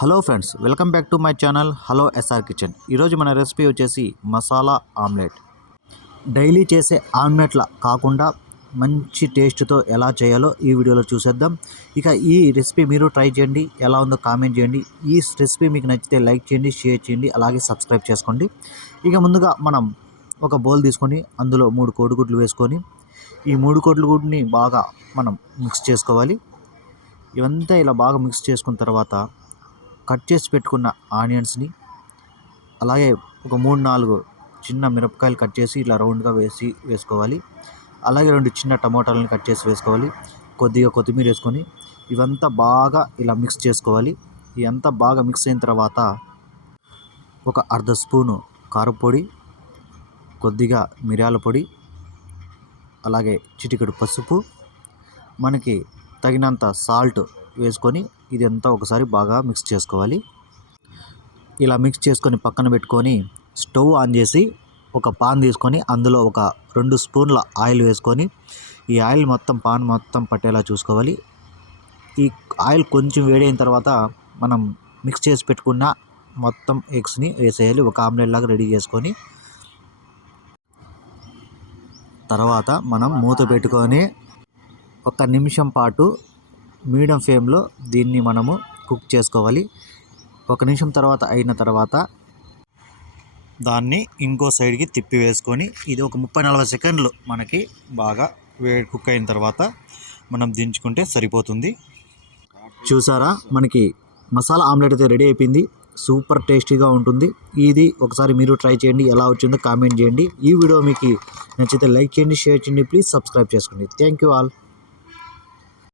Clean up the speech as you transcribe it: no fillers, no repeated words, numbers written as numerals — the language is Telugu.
Hello friends, welcome back to my channel hello SR kitchen. ఈరోజు మన రెసిపీ వచ్చేసి మసాలా ఆమ్లెట్. డైలీ చేసే ఆమ్లెట్లా కాకుండా మంచి టేస్ట్తో ఎలా చేయాలో ఈ వీడియోలో చూసేద్దాం. ఇక ఈ రెసిపీ మీరు ట్రై చేయండి, ఎలా ఉందో కామెంట్ చేయండి. ఈ రెసిపీ మీకు నచ్చితే లైక్ చేయండి, షేర్ చేయండి, అలాగే సబ్స్క్రైబ్ చేసుకోండి. ఇక ముందుగా మనం ఒక బౌల్ తీసుకొని అందులో 3 కోడిగుడ్లు వేసుకొని ఈ 3 కోడిగుడ్ని బాగా మనం మిక్స్ చేసుకోవాలి. ఇవంతా ఇలా బాగా మిక్స్ చేసుకున్న తర్వాత కట్ చేసి పెట్టుకున్న ఆనియన్స్ని, అలాగే ఒక 3-4 చిన్న మిరపకాయలు కట్ చేసి ఇలా రౌండ్గా వేసుకోవాలి. అలాగే 2 చిన్న టమోటాలను కట్ చేసి వేసుకోవాలి. కొద్దిగా కొత్తిమీర వేసుకొని ఇవంతా బాగా ఇలా మిక్స్ చేసుకోవాలి. ఇదంతా బాగా మిక్స్ అయిన తర్వాత ఒక అర్ధ స్పూను కారపొడి, కొద్దిగా మిరియాల పొడి, అలాగే చిటికెడు పసుపు, మనకి తగినంత సాల్ట్ వేసుకొని ఇదంతా ఒకసారి బాగా మిక్స్ చేసుకోవాలి. ఇలా మిక్స్ చేసుకొని పక్కన పెట్టుకొని స్టవ్ ఆన్ చేసి ఒక పాన్ తీసుకొని అందులో ఒక 2 స్పూన్ల ఆయిల్ వేసుకొని ఈ ఆయిల్ మొత్తం పాన్ మొత్తం పట్టేలా చూసుకోవాలి. ఈ ఆయిల్ కొంచెం వేడైన తర్వాత మనం మిక్స్ చేసి పెట్టుకున్న మొత్తం ఎగ్స్ని వేసేయాలి. ఒక ఆమ్లెట్ లాగా రెడీ చేసుకొని తర్వాత మనం మూత పెట్టుకొని 1 నిమిషం పాటు మీడియం ఫ్లేమ్లో దీన్ని మనము కుక్ చేసుకోవాలి. 1 నిమిషం తర్వాత అయిన తర్వాత దాన్ని ఇంకో సైడ్కి తిప్పి వేసుకొని ఇది ఒక 30-40 సెకండ్లు మనకి బాగా కుక్ అయిన తర్వాత మనం దించుకుంటే సరిపోతుంది. చూసారా, మనకి మసాలా ఆమ్లెట్ అయితే రెడీ అయిపోయింది. సూపర్ టేస్టీగా ఉంటుంది. ఇది ఒకసారి మీరు ట్రై చేయండి, ఎలా వచ్చిందో కామెంట్ చేయండి. ఈ వీడియో మీకు నచ్చితే లైక్ చేయండి, షేర్ చేయండి, ప్లీజ్ సబ్స్క్రైబ్ చేసుకోండి. Thank you all.